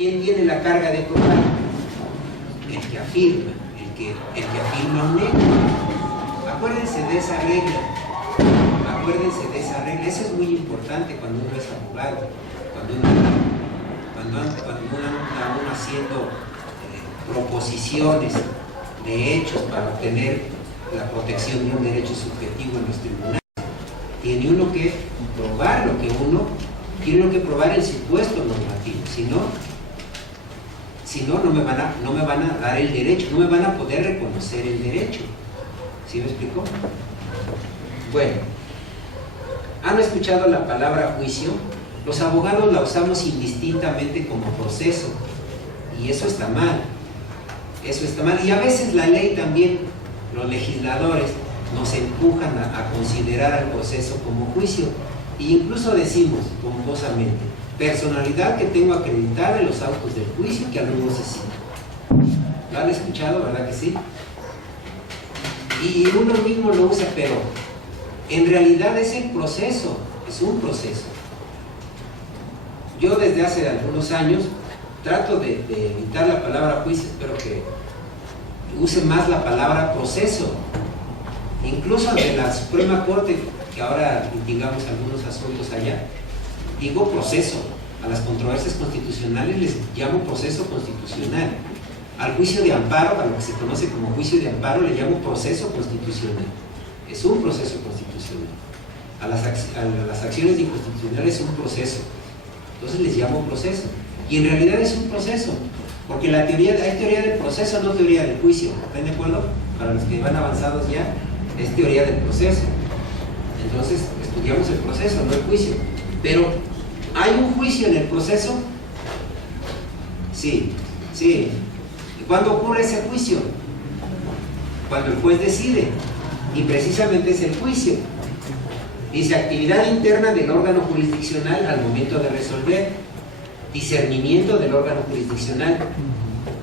¿quién tiene la carga de probar? El que afirma, el que afirma un hecho. Acuérdense de esa regla. Acuérdense de esa regla. Eso es muy importante cuando uno es abogado, cuando uno anda haciendo proposiciones de hechos para obtener la protección de un derecho subjetivo en los tribunales. Tiene uno que probar lo que uno tiene uno que probar el supuesto normativo, si no, no me van a dar el derecho, no me van a poder reconocer el derecho. ¿Sí me explicó? Bueno, ¿han escuchado la palabra juicio? Los abogados la usamos indistintamente como proceso, y eso está mal. Eso está mal, y a veces la ley también, los legisladores nos empujan a considerar al proceso como juicio, e incluso decimos pomposamente, personalidad que tengo acreditada en los autos del juicio que al menos así. ¿Lo han escuchado, verdad que sí? Y uno mismo lo usa, pero en realidad es el proceso, es un proceso. Yo desde hace algunos años trato de evitar la palabra juicio, espero que use más la palabra proceso. Incluso de la Suprema Corte, que ahora litigamos algunos asuntos allá, digo proceso. A las controversias constitucionales les llamo proceso constitucional. Al juicio de amparo, a lo que se conoce como juicio de amparo, le llamo proceso constitucional. Es un proceso constitucional. A las acciones de inconstitucional es un proceso. Entonces les llamo proceso. Y en realidad es un proceso. Porque hay teoría del proceso, no teoría del juicio. ¿Están de acuerdo? Para los que van avanzados ya, es teoría del proceso. Entonces, estudiamos el proceso, no el juicio. Pero, ¿hay un juicio en el proceso? Sí, sí. ¿Y cuándo ocurre ese juicio? Cuando el juez decide. Y precisamente es el juicio. Dice, actividad interna del órgano jurisdiccional al momento de resolver. Discernimiento del órgano jurisdiccional.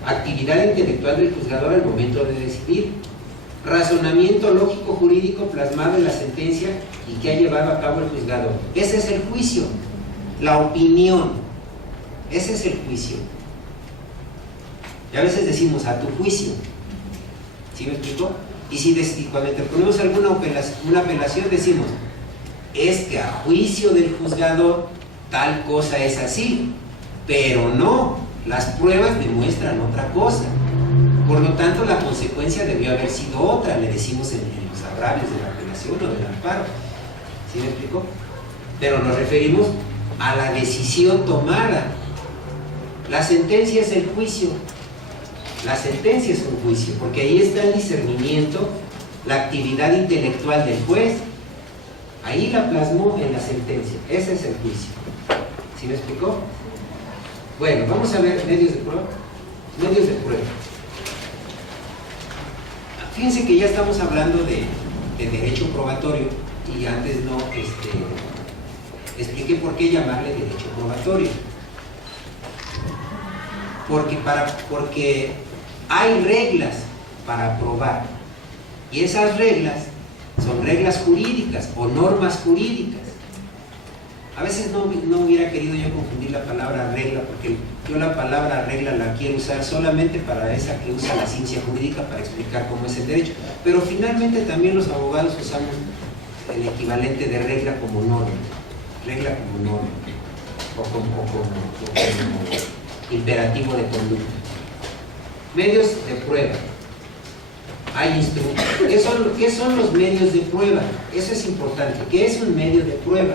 Actividad intelectual del juzgador al momento de decidir. Razonamiento lógico jurídico plasmado en la sentencia y que ha llevado a cabo el juzgador. Ese es el juicio. La opinión. Ese es el juicio. Y a veces decimos a tu juicio. ¿Sí me explico? Y cuando interponemos una apelación decimos, es que a juicio del juzgador tal cosa es así, pero no, las pruebas demuestran otra cosa. Por lo tanto, la consecuencia debió haber sido otra, le decimos en los agravios de la apelación o del amparo. ¿Sí me explico? Pero nos referimos a la decisión tomada. La sentencia es el juicio. La sentencia es un juicio, porque ahí está el discernimiento, la actividad intelectual del juez. Ahí la plasmó en la sentencia. Ese es el juicio. ¿Sí me explicó? Bueno, vamos a ver medios de prueba. Medios de prueba. Fíjense que ya estamos hablando de derecho probatorio y antes no expliqué por qué llamarle derecho probatorio. Porque hay reglas para probar y esas reglas son reglas jurídicas o normas jurídicas. A veces no hubiera querido yo confundir la palabra regla, porque yo la palabra regla la quiero usar solamente para esa que usa la ciencia jurídica para explicar cómo es el derecho, pero finalmente también los abogados usamos el equivalente de regla como norma o como imperativo de conducta. Medios de prueba. Hay instrumentos. ¿Qué son los medios de prueba? Eso es importante. ¿Qué es un medio de prueba?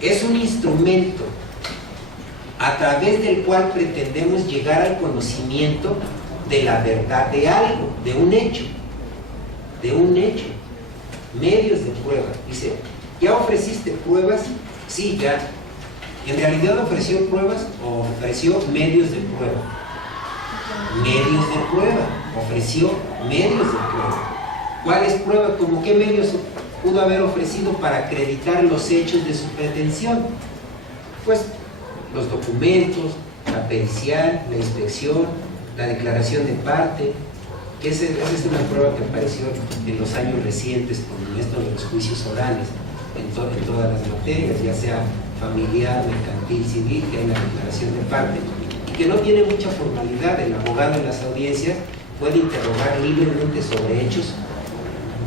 Es un instrumento a través del cual pretendemos llegar al conocimiento de la verdad de algo, de un hecho. Medios de prueba. Dice, ¿ya ofreciste pruebas? Sí, ya. ¿En realidad ofreció pruebas o ofreció medios de prueba? Medios de prueba. Ofreció medios de prueba. ¿Cuáles pruebas? ¿Cómo qué medios pudo haber ofrecido para acreditar los hechos de su pretensión? Pues los documentos, la pericial, la inspección, la declaración de parte, que esa es una prueba que apareció en los años recientes con esto de los juicios orales en todas las materias, ya sea familiar, mercantil, civil, que hay la declaración de parte, y que no tiene mucha formalidad. El abogado en las audiencias puede interrogar libremente sobre hechos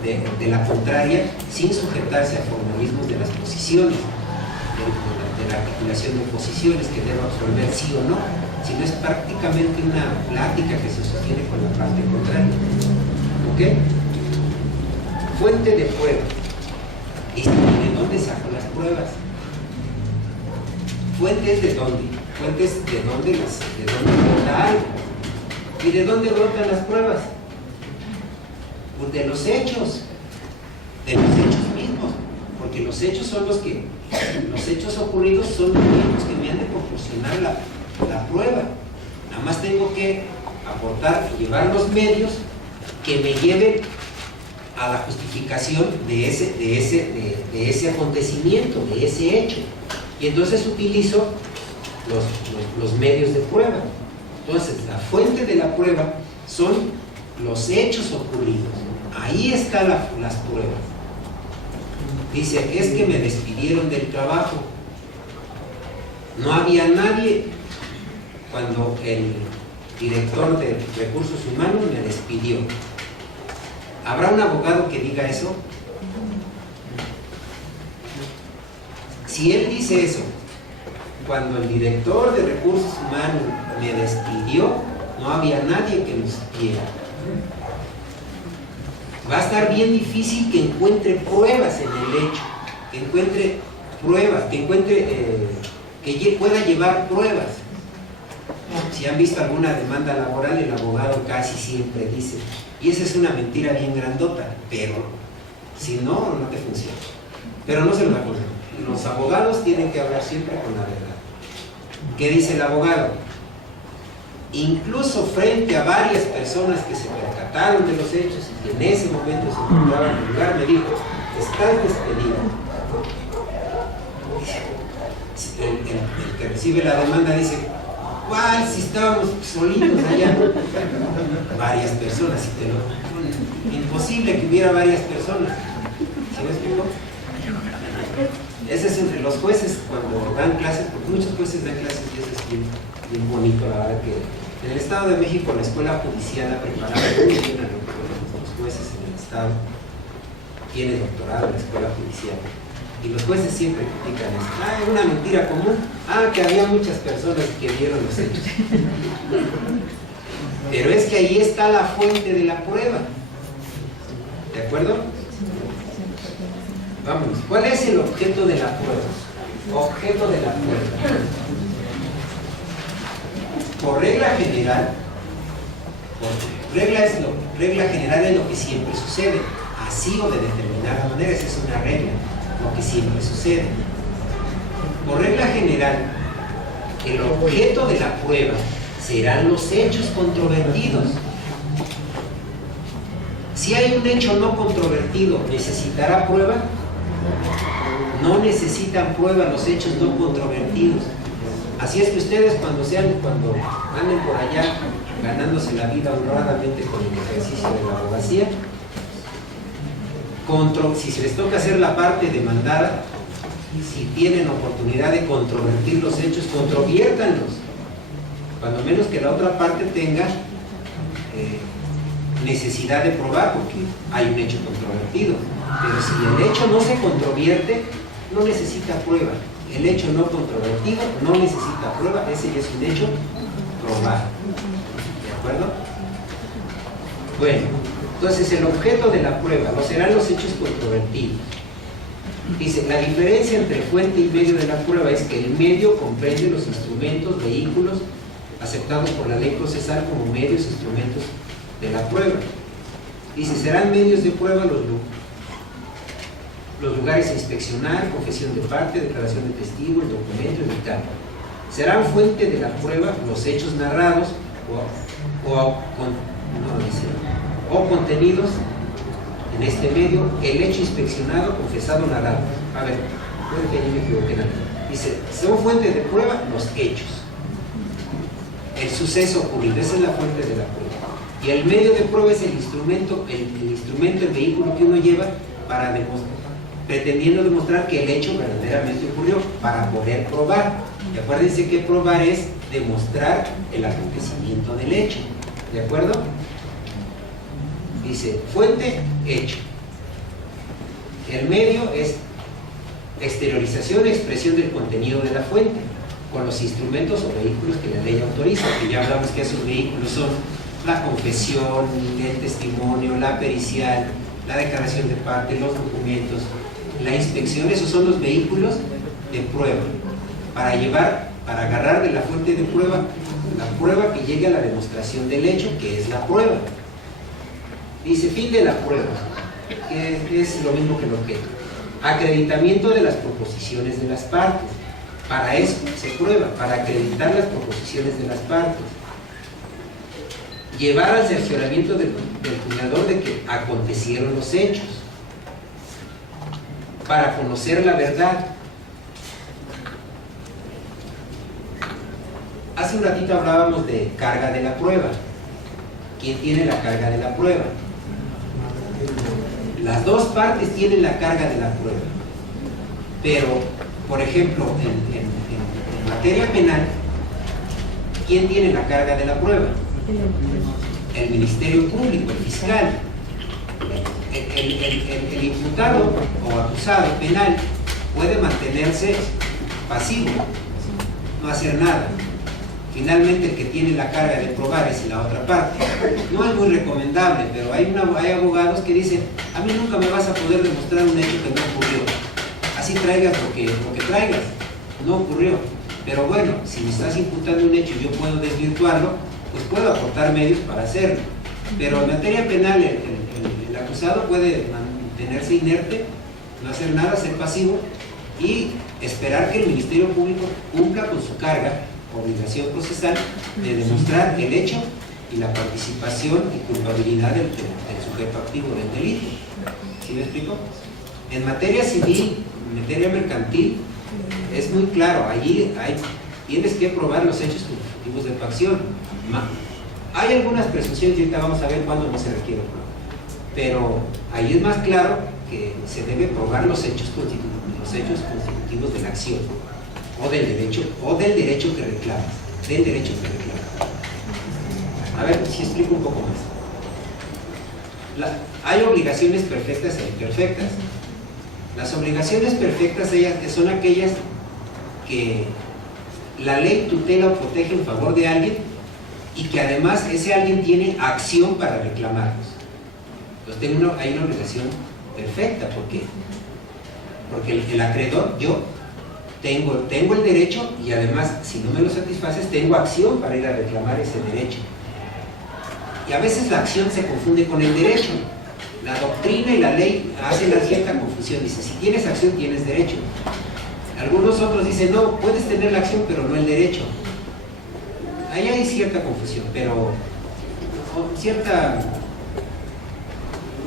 de la contraria, sin sujetarse a formalismos de las posiciones, de la articulación de posiciones que debe absolver sí o no, sino es prácticamente una plática que se sostiene con la parte contraria. ¿Ok? Fuente de prueba. ¿Y de dónde saco las pruebas? ¿Fuentes de dónde? Fuentes de dónde brota algo. ¿Y de dónde brotan las pruebas? Pues de los hechos mismos, porque los hechos ocurridos son los mismos que me han de proporcionar la prueba. Nada más tengo que aportar, llevar los medios que me lleven a la justificación de ese acontecimiento, de ese hecho, y entonces utilizo los medios de prueba. Entonces la fuente de la prueba son los hechos ocurridos. Ahí están las pruebas. Dice, es que me despidieron del trabajo. No había nadie cuando el director de recursos humanos me despidió. ¿Habrá un abogado que diga eso? Si él dice eso, cuando el director de recursos humanos me despidió, no había nadie que lo supiera. Va a estar bien difícil que encuentre pruebas en el hecho, que encuentre pruebas, que pueda llevar pruebas. Si han visto alguna demanda laboral, el abogado casi siempre dice, y esa es una mentira bien grandota, pero si no, no te funciona. Pero no se lo va a poner. Los abogados tienen que hablar siempre con la verdad. ¿Qué dice el abogado? Incluso frente a varias personas que se percataron de los hechos y que en ese momento se encontraban en el lugar, me dijo, estás despedido. El que recibe la demanda dice, ¿cuál? Si estábamos solitos allá. Varias personas, si te lo... Imposible que hubiera varias personas. ¿Sí me explico? Ese es entre los jueces cuando dan clases, porque muchos jueces dan clases y eso es bien bonito, la verdad que en el Estado de México la escuela judicial ha preparado muy bien a los jueces en el Estado. Tiene doctorado en la escuela judicial. Y los jueces siempre critican esto. Es una mentira común. Que había muchas personas que vieron los hechos. Pero es que ahí está la fuente de la prueba. ¿De acuerdo? Vámonos. ¿Cuál es el objeto de la prueba? Objeto de la prueba. Por regla general, regla general es lo que siempre sucede, así o de determinada manera, esa es una regla, lo que siempre sucede. Por regla general, el objeto de la prueba serán los hechos controvertidos. Si hay un hecho no controvertido, ¿necesitará prueba? No necesitan prueba los hechos no controvertidos. Así es que ustedes cuando anden por allá ganándose la vida honradamente con el ejercicio de la abogacía, si se les toca hacer la parte demandada, si tienen oportunidad de controvertir los hechos, controviértanlos, cuando menos que la otra parte tenga necesidad de probar, porque hay un hecho controvertido. Pero si el hecho no se controvierte, no necesita prueba. El hecho no controvertido no necesita prueba, ese ya es un hecho probado. ¿De acuerdo? Bueno, entonces el objeto de la prueba no serán los hechos controvertidos. Dice, la diferencia entre fuente y medio de la prueba es que el medio comprende los instrumentos, vehículos aceptados por la ley procesal como medios e instrumentos de la prueba. Dice, serán medios de prueba los lugares a inspeccionar, confesión de parte, declaración de testigo, el documento, el dictamen. Serán fuente de la prueba los hechos narrados o contenidos en este medio, el hecho inspeccionado, confesado, narrado. A ver, puede que yo me equivoqué en algo. Dice, son fuente de prueba los hechos, el suceso ocurrido, esa es la fuente de la prueba. Y el medio de prueba es el instrumento, el vehículo que uno lleva para demostrar, pretendiendo demostrar que el hecho verdaderamente ocurrió para poder probar. Y acuérdense que probar es demostrar el acontecimiento del hecho. ¿De acuerdo? Dice, fuente, hecho. El medio es exteriorización, expresión del contenido de la fuente, con los instrumentos o vehículos que la ley autoriza, que ya hablamos que esos vehículos son la confesión, el testimonio, la pericial, la declaración de parte, los documentos, la inspección. Esos son los vehículos de prueba, para agarrar de la fuente de prueba, la prueba que llegue a la demostración del hecho, que es la prueba. Dice, fin de la prueba, que es lo mismo que el objeto. Acreditamiento de las proposiciones de las partes. Para eso se prueba, para acreditar las proposiciones de las partes. Llevar al cercioramiento del juzgador de que acontecieron los hechos. Para conocer la verdad. Hace un ratito hablábamos de carga de la prueba. ¿Quién tiene la carga de la prueba? Las dos partes tienen la carga de la prueba. Pero, por ejemplo, en materia penal, ¿quién tiene la carga de la prueba? El Ministerio Público, el fiscal. El imputado o acusado penal puede mantenerse pasivo, no hacer nada. Finalmente el que tiene la carga de probar es la otra parte. No es muy recomendable, pero hay abogados que dicen, a mí nunca me vas a poder demostrar un hecho que no ocurrió. Así traigas lo que traigas, no ocurrió. Pero bueno, si me estás imputando un hecho y yo puedo desvirtuarlo, pues puedo aportar medios para hacerlo. Pero en materia penal el acusado puede mantenerse inerte, no hacer nada, ser pasivo y esperar que el Ministerio Público cumpla con su carga, obligación procesal, de demostrar el hecho y la participación y culpabilidad del sujeto activo del delito. ¿Sí me explico? En materia civil, en materia mercantil, es muy claro, allí tienes que probar los hechos constitutivos de tu acción. Hay algunas presunciones y ahorita vamos a ver cuándo no se requiere probar, pero ahí es más claro que se debe probar los hechos constitutivos de la acción o del derecho que reclamas, A ver si explico un poco más. Hay obligaciones perfectas e imperfectas. Las obligaciones perfectas son aquellas que la ley tutela o protege en favor de alguien y que además ese alguien tiene acción para reclamarlos. Entonces hay una obligación perfecta. ¿Por qué? Porque el acreedor, yo tengo el derecho y además, si no me lo satisfaces, tengo acción para ir a reclamar ese derecho. Y a veces la acción se confunde con el derecho. La doctrina y la ley hacen la cierta confusión. Dice, si tienes acción, tienes derecho. Algunos otros dicen, no, puedes tener la acción, pero no el derecho. Ahí hay cierta confusión, pero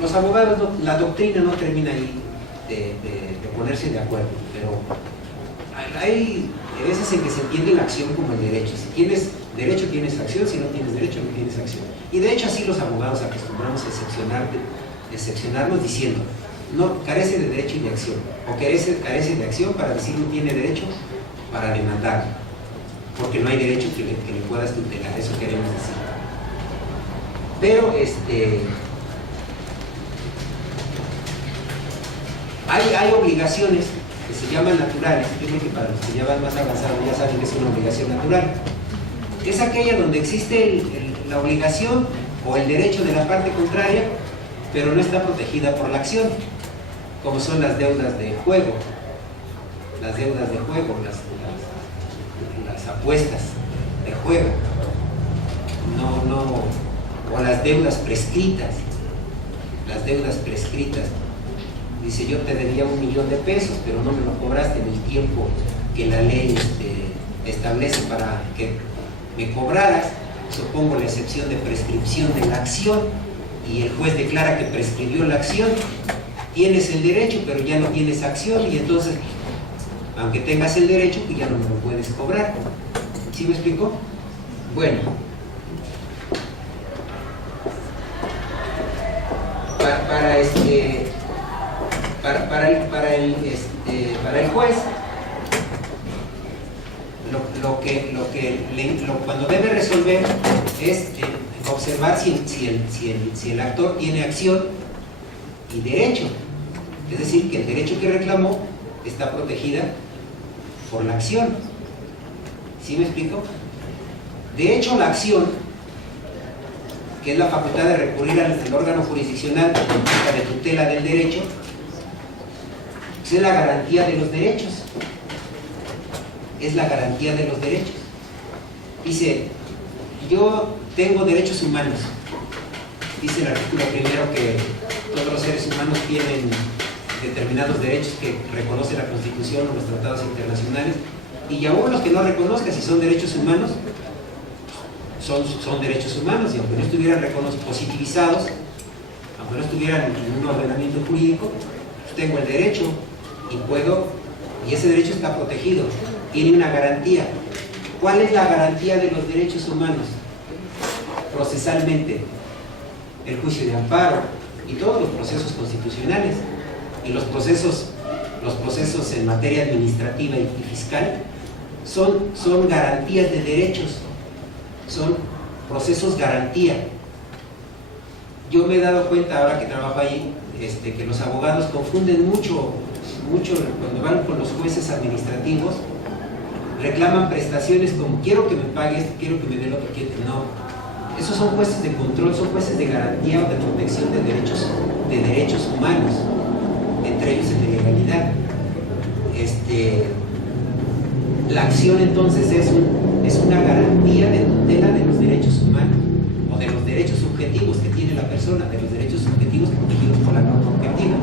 los abogados, la doctrina no termina ahí de ponerse de acuerdo, pero hay veces en que se entiende la acción como el derecho. Si tienes derecho, tienes acción; si no tienes derecho, no tienes acción. Y de hecho así los abogados acostumbramos a excepcionarnos diciendo, no, carece de derecho y de acción, o carece de acción para decir no tiene derecho para demandar, porque no hay derecho que le puedas tutelar. Eso queremos decir. Pero hay obligaciones que se llaman naturales. Yo creo que para los que ya van más avanzados ya saben que es una obligación natural. Es aquella donde existe la obligación o el derecho de la parte contraria, pero no está protegida por la acción, como son las deudas de juego, las apuestas de juego, o las deudas prescritas. Dice, yo te debía $1.000.000 pesos, pero no me lo cobraste en el tiempo que la ley establece para que me cobraras. Supongo la excepción de prescripción de la acción, y el juez declara que prescribió la acción. Tienes el derecho, pero ya no tienes acción, y entonces, aunque tengas el derecho, pues ya no me lo puedes cobrar. ¿Sí me explico? Bueno, Para el juez, cuando debe resolver es observar si el actor tiene acción y derecho. Es decir, que el derecho que reclamó está protegida por la acción. ¿Sí me explico? De hecho, la acción, que es la facultad de recurrir al órgano jurisdiccional de tutela del derecho, es la garantía de los derechos. Es la garantía de los derechos. Dice, yo tengo derechos humanos. Dice el artículo primero que todos los seres humanos tienen determinados derechos que reconoce la Constitución o los tratados internacionales, y aún los que no reconozcan, si son derechos humanos, son derechos humanos, y aunque no estuvieran positivizados, aunque no estuvieran en un ordenamiento jurídico, pues tengo el derecho y ese derecho está protegido, tiene una garantía. ¿Cuál es la garantía de los derechos humanos? Procesalmente, el juicio de amparo y todos los procesos constitucionales y los procesos en materia administrativa y fiscal son garantías de derechos, son procesos garantía. Yo me he dado cuenta ahora que trabajo ahí que los abogados confunden mucho cuando van con los jueces administrativos, reclaman prestaciones como quiero que me pagues, quiero que me dé lo que quiero. No, esos son jueces de control, son jueces de garantía o de protección de derechos humanos, entre ellos el de legalidad. La acción entonces es una garantía de tutela de los derechos humanos o de los derechos subjetivos que tiene la persona, de los derechos subjetivos protegidos por la norma objetiva.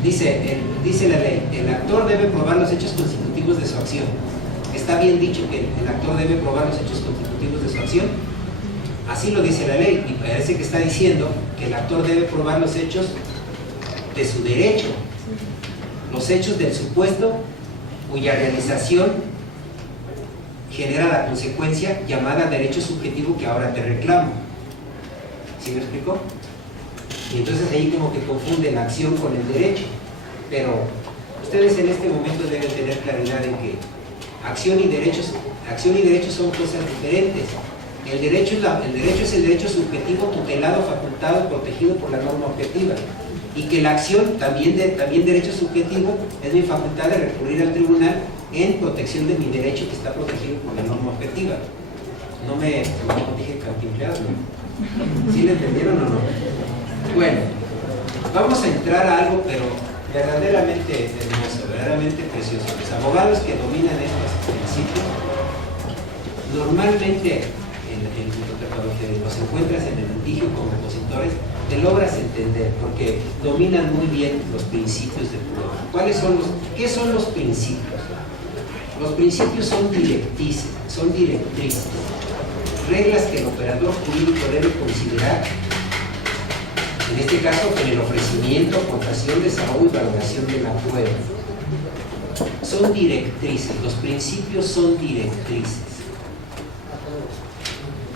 Dice la ley, el actor debe probar los hechos constitutivos de su acción. Está bien dicho que el actor debe probar los hechos constitutivos de su acción. Así lo dice la ley, y parece que está diciendo que el actor debe probar los hechos de su derecho, los hechos del supuesto cuya realización genera la consecuencia llamada derecho subjetivo que ahora te reclamo. ¿Sí me explico? Y entonces ahí como que confunde la acción con el derecho, pero ustedes en este momento deben tener claridad en que acción y derechos son cosas diferentes. El derecho es el derecho subjetivo tutelado, facultado, protegido por la norma objetiva, y que la acción, también derecho subjetivo, es mi facultad de recurrir al tribunal en protección de mi derecho que está protegido por la norma objetiva. No dije cantinfleado, ¿no? ¿Sí le entendieron o no? Bueno, vamos a entrar a algo, pero verdaderamente hermoso, verdaderamente precioso. Los abogados que dominan estos principios, normalmente cuando los encuentras en el litigio como opositores, te logras entender, porque dominan muy bien los principios de prueba. ¿Qué son los principios? Los principios son directrices, reglas que el operador jurídico debe considerar, en este caso con el ofrecimiento, aportación, desahogo y valoración de la prueba. Son directrices, los principios son directrices.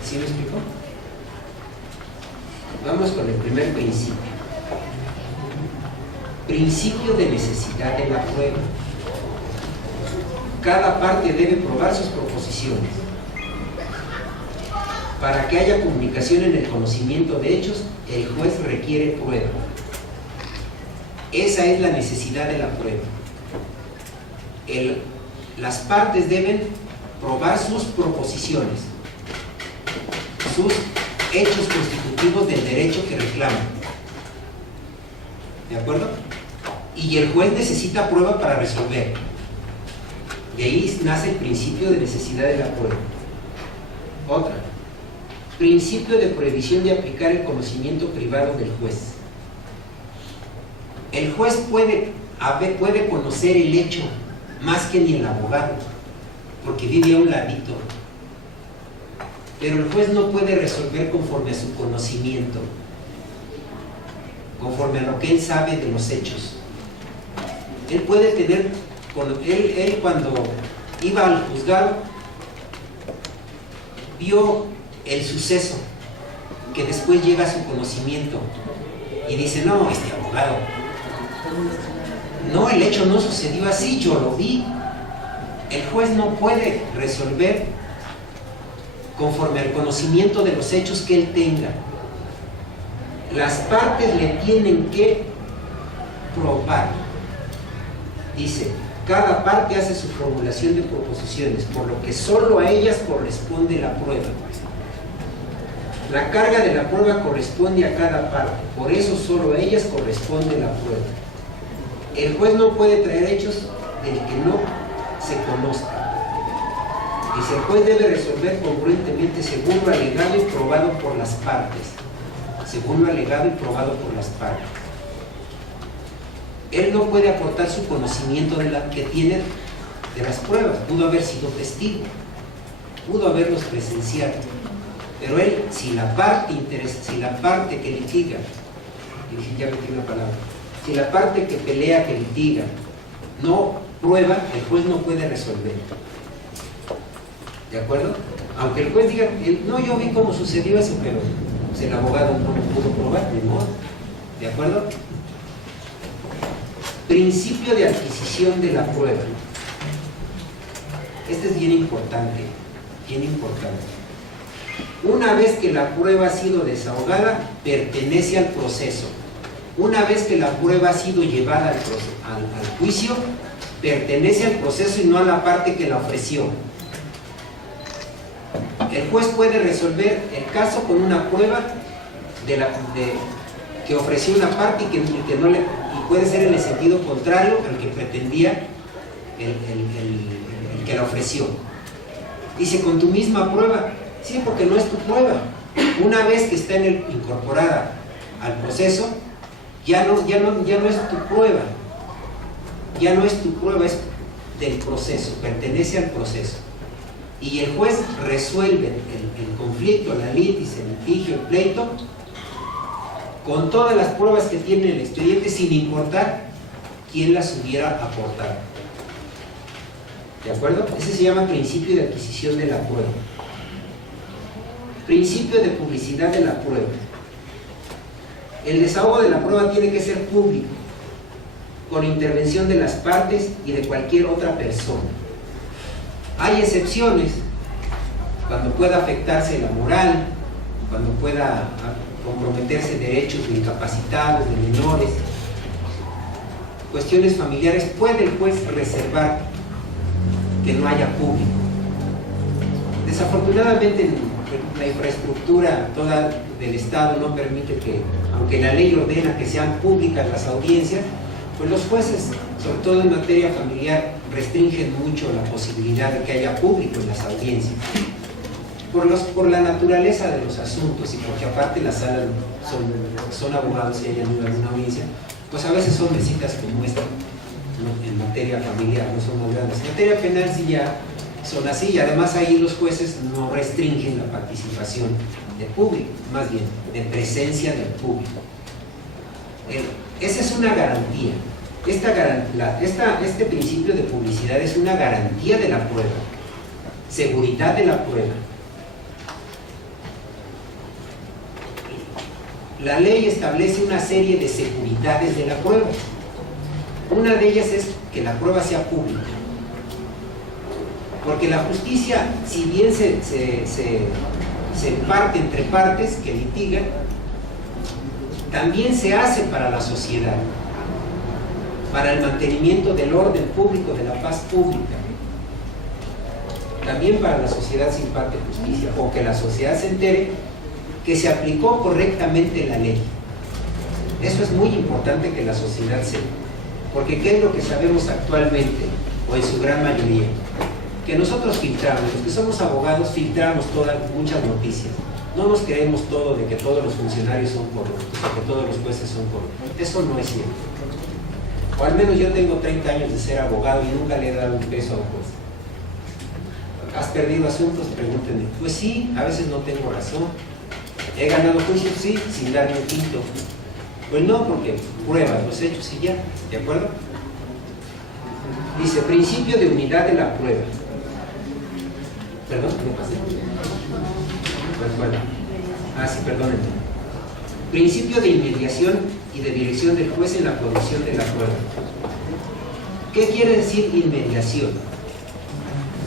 ¿Sí me explico? Vamos con el primer principio. Principio de necesidad de la prueba. Cada parte debe probar sus proposiciones. Para que haya comunicación en el conocimiento de hechos, el juez requiere prueba. Esa es la necesidad de la prueba. Las partes deben probar sus proposiciones, sus hechos constitutivos del derecho que reclaman. ¿De acuerdo? Y el juez necesita prueba para resolver. De ahí nace el principio de necesidad de la prueba. Otra. Principio de prohibición de aplicar el conocimiento privado del juez. El juez puede conocer el hecho más que ni el abogado, porque vive a un ladito. Pero el juez no puede resolver conforme a su conocimiento, conforme a lo que él sabe de los hechos. Él puede tener, él cuando iba al juzgado, vio el suceso que después llega a su conocimiento, y dice, no, este abogado, no, el hecho no sucedió así, yo lo vi. El juez no puede resolver conforme al conocimiento de los hechos que él tenga. Las partes le tienen que probar. Dice, cada parte hace su formulación de proposiciones, por lo que solo a ellas corresponde la prueba. La carga de la prueba corresponde a cada parte, por eso solo a ellas corresponde la prueba. El juez no puede traer hechos del que no se conozca. Dice, el juez debe resolver congruentemente según lo alegado y probado por las partes. Según lo alegado y probado por las partes. Él no puede aportar su conocimiento de la que tiene de las pruebas. Pudo haber sido testigo, pudo haberlos presenciado, pero él, si la parte que litiga, ya metí una palabra, si la parte que pelea, que litiga, no prueba, el juez no puede resolver. ¿De acuerdo? Aunque el juez diga, no, yo vi cómo sucedió eso, pero pues, el abogado no lo pudo probar, de modo. ¿De acuerdo? Principio de adquisición de la prueba. Este es bien importante, bien importante. Una vez que la prueba ha sido desahogada, pertenece al proceso. Una vez que la prueba ha sido llevada al juicio, pertenece al proceso y no a la parte que la ofreció. El juez puede resolver el caso con una prueba que ofreció una parte y que no le, y puede ser en el sentido contrario al que pretendía el que la ofreció. Dice, con tu misma prueba. Sí, porque no es tu prueba. Una vez que está incorporada al proceso, ya no es tu prueba. Ya no es tu prueba, es del proceso, pertenece al proceso. Y el juez resuelve el conflicto, la litis, el litigio, el pleito, con todas las pruebas que tiene el expediente, sin importar quién las hubiera aportado. ¿De acuerdo? Ese se llama principio de adquisición de la prueba. Principio de publicidad de la prueba. El desahogo de la prueba tiene que ser público, con intervención de las partes y de cualquier otra persona. Hay excepciones, cuando pueda afectarse la moral, cuando pueda comprometerse derechos de incapacitados, de menores, cuestiones familiares, puede el juez reservar que no haya público. Desafortunadamente la infraestructura toda del Estado no permite que, aunque la ley ordena que sean públicas las audiencias, pues los jueces, sobre todo en materia familiar, restringen mucho la posibilidad de que haya público en las audiencias. Por la naturaleza de los asuntos y porque aparte las salas son abogados y hay alguna audiencia, pues a veces son mesitas como esta, ¿no? En materia familiar no son muy grandes. En materia penal sí ya son así, y además ahí los jueces no restringen la participación del público, más bien de presencia del público. Esa es una garantía. Este principio de publicidad es una garantía de la prueba, seguridad de la prueba. La ley establece una serie de seguridades de la prueba. Una de ellas es que la prueba sea pública. Porque la justicia, si bien se parte entre partes que litigan, también se hace para la sociedad, para el mantenimiento del orden público, de la paz pública. También para la sociedad se imparte justicia, o que la sociedad se entere que se aplicó correctamente la ley. Eso es muy importante que la sociedad sepa, porque ¿qué es lo que sabemos actualmente, o en su gran mayoría? Que nosotros filtramos, los que somos abogados filtramos muchas noticias. No nos creemos todo de que todos los funcionarios son corruptos, o que todos los jueces son corruptos. Eso no es cierto. O al menos yo tengo 30 años de ser abogado y nunca le he dado un peso a un juez. ¿Has perdido asuntos? Pregúntenme. Pues sí, a veces no tengo razón. ¿He ganado juicios? Sí, sin darme un quinto. Pues no, porque pruebas los hechos y ya. ¿De acuerdo? Dice, principio de unidad de la prueba. ¿Perdón? ¿Me pasé? Pues bueno. Ah, sí, perdónenme. Principio de inmediación y de dirección del juez en la producción de la prueba. ¿Qué quiere decir inmediación?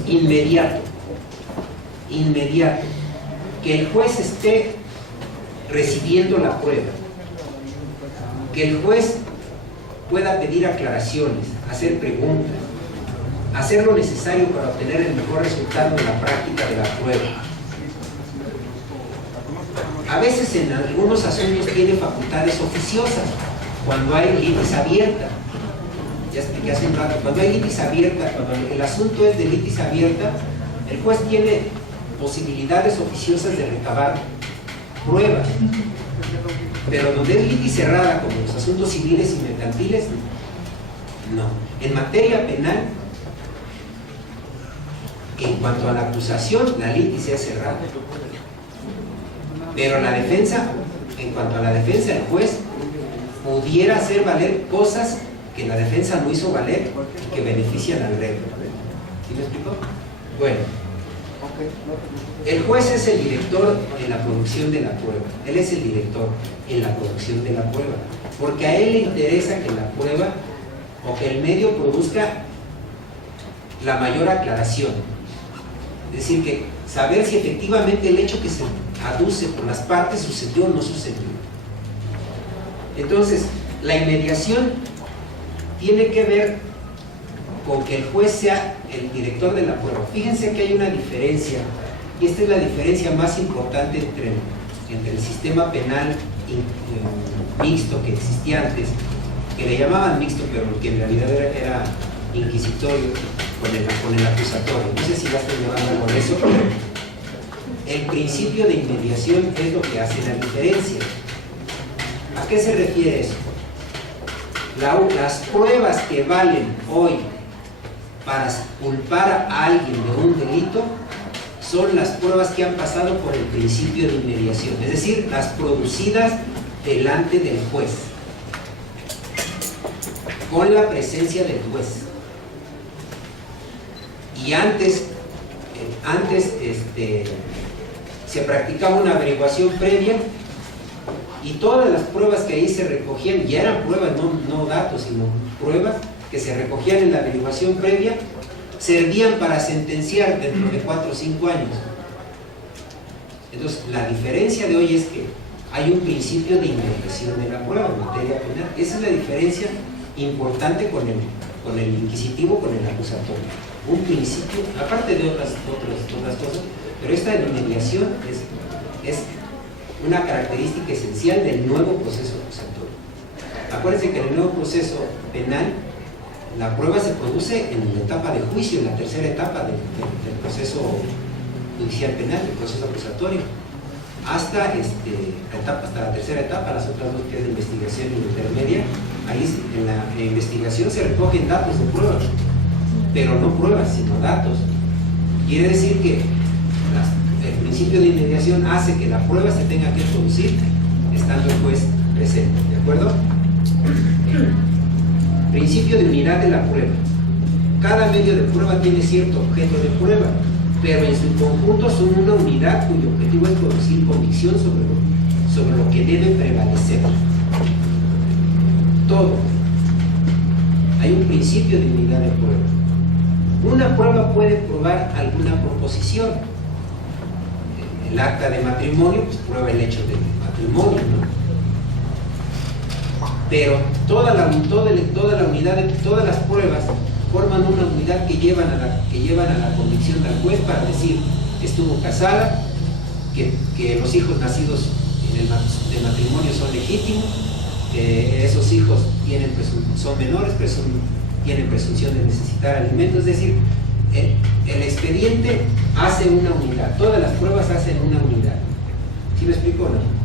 Inmediato. Inmediato. Que el juez esté recibiendo la prueba. Que el juez pueda pedir aclaraciones, hacer preguntas, hacer lo necesario para obtener el mejor resultado en la práctica de la prueba. A veces en algunos asuntos tiene facultades oficiosas, cuando hay litis abierta. Ya expliqué hace un rato, cuando hay litis abierta, cuando el asunto es de litis abierta, el juez tiene posibilidades oficiosas de recabar pruebas. Pero donde es litis cerrada, como los asuntos civiles y mercantiles, no. En materia penal, en cuanto a la acusación, la litis es cerrada. Pero la defensa, en cuanto a la defensa, el juez pudiera hacer valer cosas que la defensa no hizo valer y que benefician al reo. ¿Sí me explico? Bueno, el juez es el director en la producción de la prueba. Él es el director en la producción de la prueba, porque a él le interesa que la prueba o que el medio produzca la mayor aclaración. Es decir, que saber si efectivamente el hecho que se aduce por las partes sucedió o no sucedió. Entonces, la inmediación tiene que ver con que el juez sea el director de la prueba. Fíjense que hay una diferencia, y esta es la diferencia más importante entre el sistema penal mixto que existía antes, que le llamaban mixto, pero que en realidad era inquisitorio, con el acusatorio. No sé si ya estoy llevando con eso, pero el principio de inmediación es lo que hace la diferencia. ¿A qué se refiere eso? Las pruebas que valen hoy para culpar a alguien de un delito son las pruebas que han pasado por el principio de inmediación, es decir, las producidas delante del juez, con la presencia del juez. Y antes se practicaba una averiguación previa y todas las pruebas que ahí se recogían, ya eran pruebas, no datos, sino pruebas que se recogían en la averiguación previa, servían para sentenciar dentro de 4 o 5 años. Entonces, la diferencia de hoy es que hay un principio de inmediación de la prueba en materia penal. Esa es la diferencia importante con el inquisitivo, con el acusatorio. Un principio, aparte de otras cosas, pero esta de inmediación es una característica esencial del nuevo proceso acusatorio. Acuérdense que en el nuevo proceso penal la prueba se produce en la etapa de juicio, en la tercera etapa del proceso judicial penal, del proceso acusatorio, hasta la tercera etapa. Las otras dos, que es de investigación intermedia, ahí en la investigación se recogen datos de pruebas, pero no pruebas, sino datos. Quiere decir que el principio de inmediación hace que la prueba se tenga que producir estando el juez presente, ¿de acuerdo? Principio de unidad de la prueba. Cada medio de prueba tiene cierto objeto de prueba, pero en su conjunto son una unidad cuyo objetivo es producir convicción sobre lo que debe prevalecer. Todo. Hay un principio de unidad de prueba. Una prueba puede probar alguna proposición. El acta de matrimonio pues prueba el hecho del matrimonio, ¿no? Pero toda la unidad, todas las pruebas forman una unidad que llevan a la convicción del juez para decir que estuvo casada, que los hijos nacidos en el matrimonio son legítimos, que esos hijos son menores, tienen presunción de necesitar alimentos. Es decir, el expediente hace una unidad, todas las pruebas hacen una unidad. ¿Sí me explico o no?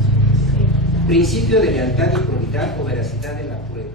Principio de lealtad y probidad o veracidad de la prueba.